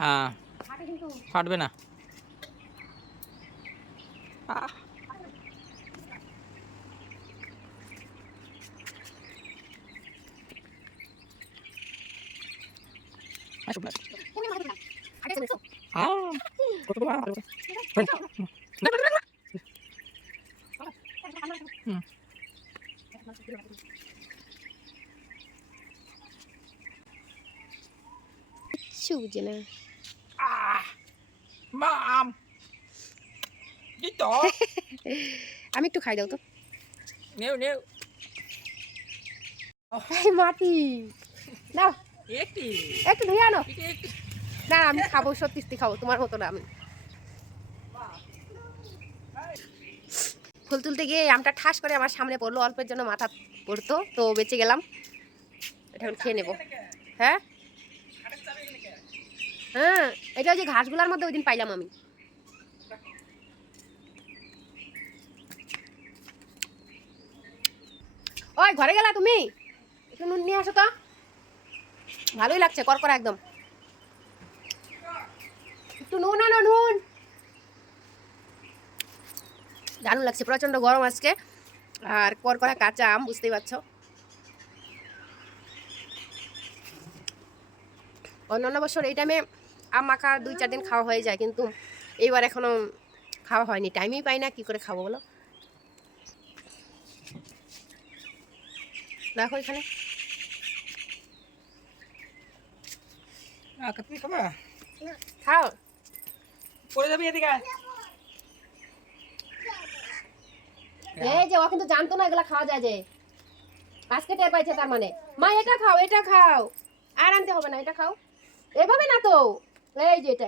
হ্যাঁ, ফাটবে না। কিচ্ছু বুঝে না। আমি একটু খাই দাও তো। মাটি দাও, একটু ধুয়ে আনো। না আমি খাবো, সত্যি খাবো, তোমার মতো না। আমি ফুল তুলতে গিয়ে আমটা ঠাস করে আমার সামনে পড়লো, অল্পের জন্য মাথা পড়তো, তো বেঁচে গেলাম। এটা এখন খেয়ে নেবো। হ্যাঁ হ্যাঁ, এটা ওই যে ঘাসগুলার মধ্যে ওই দিন পাইলাম আমি। ওই ঘরে গেলা তুমি? একটু নুন নিয়ে আসো তো। ভালোই লাগছে, করকরা একদম। একটু নুন আনো, নুন। দারুণ লাগছে, প্রচন্ড গরম আজকে, আর করকরা কাঁচা আম, বুঝতেই পারছো। অন্যান্য বছর এই টাইমে আম মাখা 2-4 দিন খাওয়া হয়ে যায়, কিন্তু এইবার এখনো খাওয়া হয়নি, টাইমই পাই না, কি করে খাবো বলো। দেখো এখানে খাও, পড়ে যাবি এদিকে। এই যে ও কিন্তু জানতো না এগুলা খাওয়া যায়, যে আজকে টের পাইছে তার মানে। মা এটা খাও, এটা খাও, আর আনতে হবে না, এটা খাও। এভাবে না তো, এই যে এটা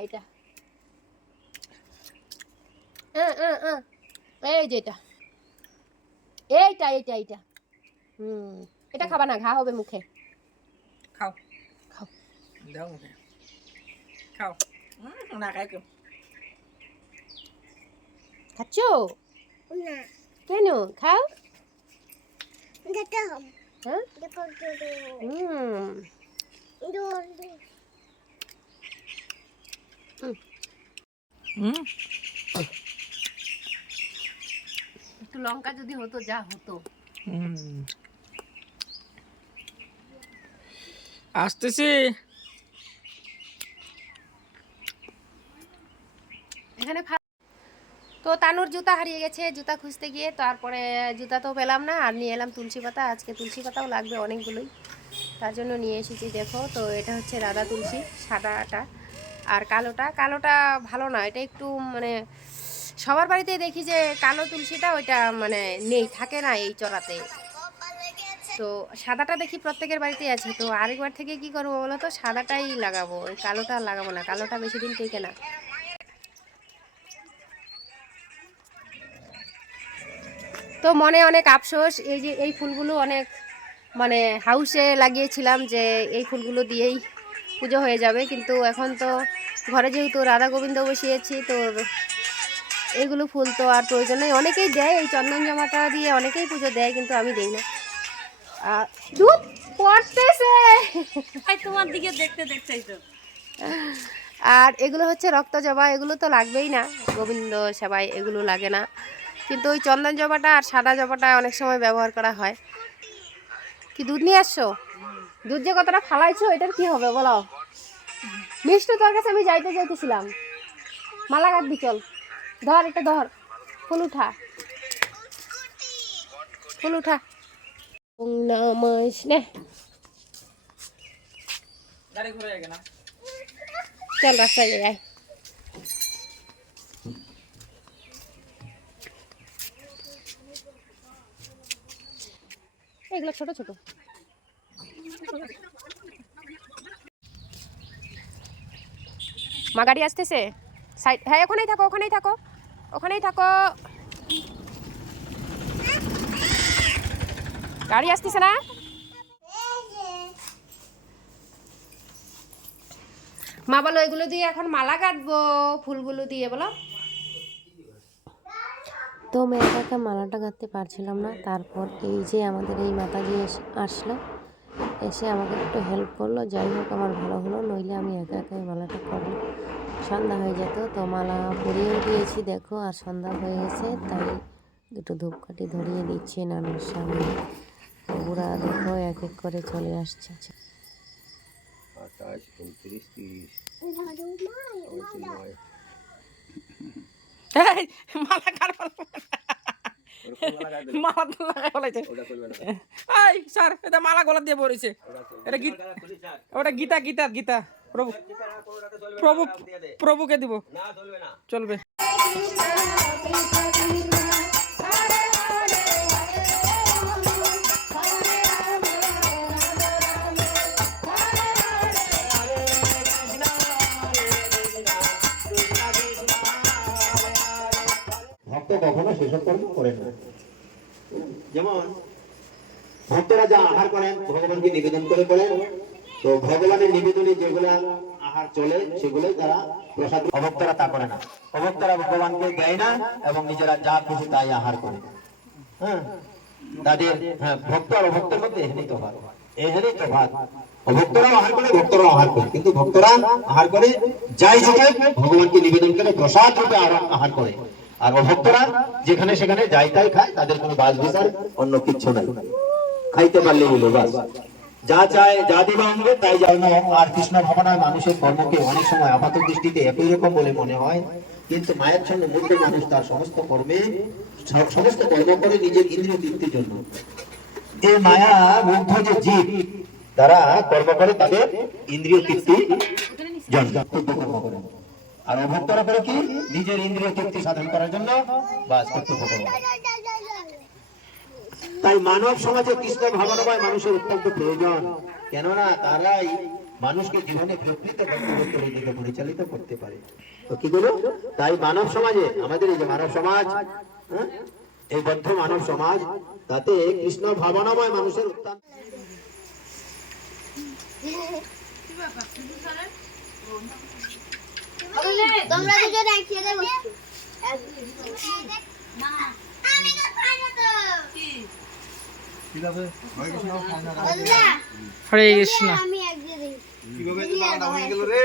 এই যে এইটা এটা খাবা না, ঘা হবে মুখে। খাও খাও, দাও মুখে খাও। না খাই কেউ। খাচ্ছো না? কেন খাও? হ্যাঁ একটু লঙ্কা যদি হতো, যা হতো। আসতেছি। এখানে তো তানুর জুতা হারিয়ে গেছে, জুতা খুঁজতে গিয়ে তারপরে জুতা তো পেলাম না, আর নিয়ে এলাম তুলসী পাতা। আজকে তুলসী পাতাও লাগবে অনেকগুলোই, তার জন্য নিয়ে এসেছি। দেখো তো, এটা হচ্ছে রাধা তুলসী, সাদাটা, আর কালোটা ভালো না, এটা একটু মানে সবার বাড়িতে দেখি যে কালো তুলসীটা ওইটা মানে নেই, থাকে না এই চড়াতে। তো সাদাটা দেখি প্রত্যেকের বাড়িতেই আছে, তো আরেকবার থেকে কি করবো বলো তো, সাদাটাই লাগাবো, ওই কালোটা লাগাবো না, কালোটা বেশি দিন টেকে না। তো মনে অনেক আফসোস, এই যে এই ফুলগুলো অনেক মানে হাউসে লাগিয়েছিলাম যে এই ফুলগুলো দিয়েই পুজো হয়ে যাবে, কিন্তু এখন তো ঘরে যেহেতু রাধা গোবিন্দ বসিয়েছি, তো এইগুলো ফুল তো আর প্রয়োজন নেই। অনেকেই দেয়, এই চন্দন জমাটা দিয়ে অনেকেই পুজো দেয়, কিন্তু আমি দেই না। দুধ পড়তেছে তোমার দিকে দেখতে দেখতেই তো। আর এগুলো হচ্ছে রক্ত জবা, এগুলো তো লাগবেই না, গোবিন্দ সেবায় এগুলো লাগে না, কিন্তু ওই চন্দন জবাটা আর সাদা জবাটা অনেক সময় ব্যবহার করা হয়। কি দুধ নিয়ে আসছো? দুধ যে কতটা ফালাইছো, এটার কি হবে বলো? মিষ্টি তোর কাছে আমি যাইতেছিলাম, মালা গাঁথবি, চল ধর, এটা ধর, ফুল উঠা, ফুল উঠা। চল রাস্তায় যাই। এগুলো ছোট ছোট। মা গাড়ি আসতেছে, সাইড, হ্যাঁ ওখানেই থাকো, ওখানেই থাকো, ওখানেই থাকো, গাড়ি আসতেছে না। মা বলো এগুলো দিয়ে এখন মালা গাঁথবো, ফুলগুলো দিয়ে, বলো। তো আমি একা একা মালাটা গাঁথতে পারছিলাম না, তারপর এই যে আমাদের এই মাতাজি আসলো, এসে আমাকে একটু হেল্প করলো। যাই হোক আমার ভালো হলো, নইলে আমি একা একা এই মালাটা সন্ধ্যা হয়ে যেত, তো মালা পরিয়েও দিয়েছি দেখো, আর সন্ধ্যা হয়ে গেছে তাই দুটো ধূপকাঠি ধরিয়ে দিচ্ছি নানুর সামনে। তো ওরা দেখো এক এক করে চলে আসছে। 28, 29, 30, এই মালা কার মালা তো লাগাই ফেলাইছে। এই স্যার এটা মালা গলা দিয়ে পড়েছে। এটা গীতা, ওটা গীতা গীতা গীতা প্রভু প্রভু প্রভুকে দিব, চলবে। ভক্ত কখনো সেসব কর্ম করেন না। যেমন ভক্তরা যা আহার করেন ভগবানকে নিবেদন করে করেন, তো ভগবানের নিবেদনে যেগুলা আহার চলে সেগুলোই তারা প্রসাদ। অভক্তরা তা করে না, অভক্তরা ভগবানকে দেয় না এবং নিজেরা যা খুশি তাই আহার করে। হ্যাঁ, তাদের ভক্ত আর অভক্তের মধ্যে এখানেই তফাৎ, এখানেই তফাৎ। অভক্তরাও আহার করে, ভক্তরাও আহার করে, কিন্তু ভক্তরা আহার করে যাই যুগে ভগবানকে নিবেদন করে প্রসাদ রূপে আহার করে, আর অভক্তরা যেখানে সেখানে যাই তাই খায়, তাদের কোনো বাস বিচার অন্য কিচ্ছু নাই, খাইতে পারলে হলো বাস, যা চায় যা দিল অঙ্গ তাই জন্ম। আর কৃষ্ণ ভাবনায় মানুষের কর্মকে অনেক সময় আপাত দৃষ্টিতে একই রকম বলে মনে হয়, কিন্তু মায়ের সঙ্গে মূর্খ মানুষ তার সমস্ত কর্মে সমস্ত কর্ম করে নিজের ইন্দ্রিয় তৃপ্তির জন্য। এই মায়া মুগ্ধ যে জীব তারা কর্ম করে তাদের ইন্দ্রিয় তৃপ্তি জন্য কর্ম করে, আর অভক্তরা করে কি নিজের ইন্দ্রিয় তৃপ্তি সাধন করার জন্য বাস কর্তব্য করে। তাই মানব সমাজে কৃষ্ণ ভাবনাময় মানুষের অত্যন্ত প্রয়োজন, কেননা তারাই মানুষকে জীবনে প্রকৃত ভক্তির দিকে পরিচালিত করতে পারে। তো কি বলো, তাই মানব সমাজে আমাদের এই যে মানব সমাজ, এই বদ্ধ মানব সমাজ, তাতে কৃষ্ণ ভাবনাময় মানুষের অত্যন্ত। তোমরা দুজন একসাথে বসছো। আমি তো খাই না তো। ঠিক আছে, হরে কৃষ্ণ। হরে কৃষ্ণ। আমি একদিন কিভাবে মালা হয়ে গেল রে।